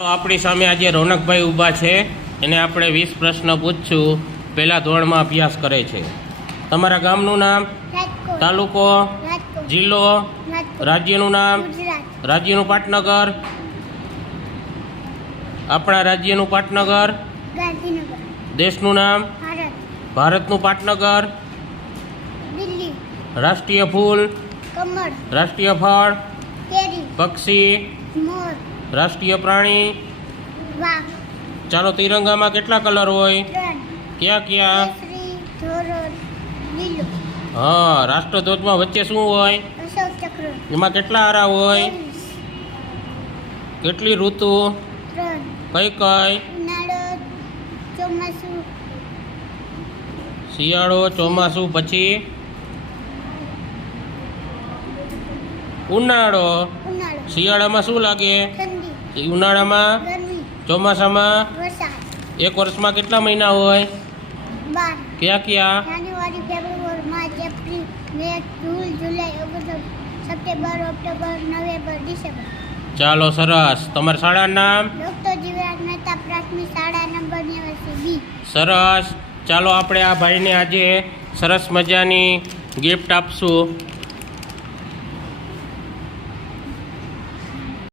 આપણી સામે આજે રોનકભાઈ ઊભા છે. એને આપણે 20 પ્રશ્ન પૂછશું. પહેલા ધોરણમાં અભ્યાસ કરે છે. તમારા ગામનું નામ, તાલુકો, જિલ્લો, રાજ્યનું નામ, રાજ્યનું પાટનગર, આપણા રાજ્યનું પાટનગર, દેશનું નામ, ભારતનું પાટનગર, રાષ્ટ્રીય ફૂલ, રાષ્ટ્રીય ફળ, પક્ષી, રાષ્ટ્રીય પ્રાણી. ચાલો, તિરંગામાં કેટલા કલર હોય? ક્યાં ક્યાં? હા, રાષ્ટ્રધ્વજમાં વચ્ચે શું હોય? એમાં કેટલા આરા હોય? કેટલી ઋતુ? કઈ કઈ? શિયાળો, ચોમાસું, પછી ઉનાળો. શિયાળામાં શું લાગે? ઉનાળામાં? ચોમાસામાં? એક વર્ષમાં કેટલા મહિના હોય? ક્યાં ક્યાં? જાન્યુઆરી, ફેબ્રુઆરી, માર્ચ, એપ્રિલ, મે, જૂન, જુલાઈ, ઓગસ્ટ, સપ્ટેમ્બર, ઓક્ટોબર, નવેમ્બર, ડિસેમ્બર. ચાલો, સરસ. તમારા શાળાનું નામ? ડોક્ટર જીવરાજ મહેતા પ્રાથમિક શાળા નંબર 89 બી. સરસ. ચાલો, આપણે આ ભાઈને આજે સરસ મજાની ગિફ્ટ આપશું.